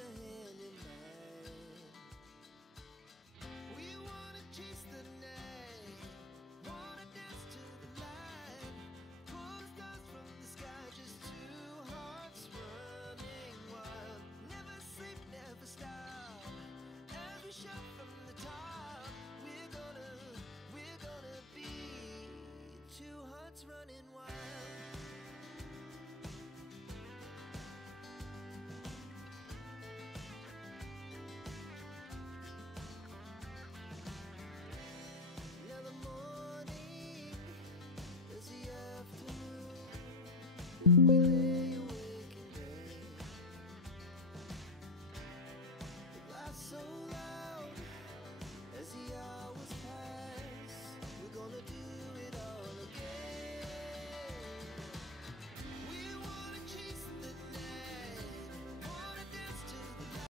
a hand in mine. We wanna chase the night, wanna dance to the light, pull the stars from the sky, just two hearts running wild. Never sleep, never stop, as we shout from the top. We're gonna be two hearts running wild. Now the morning is the afternoon. We live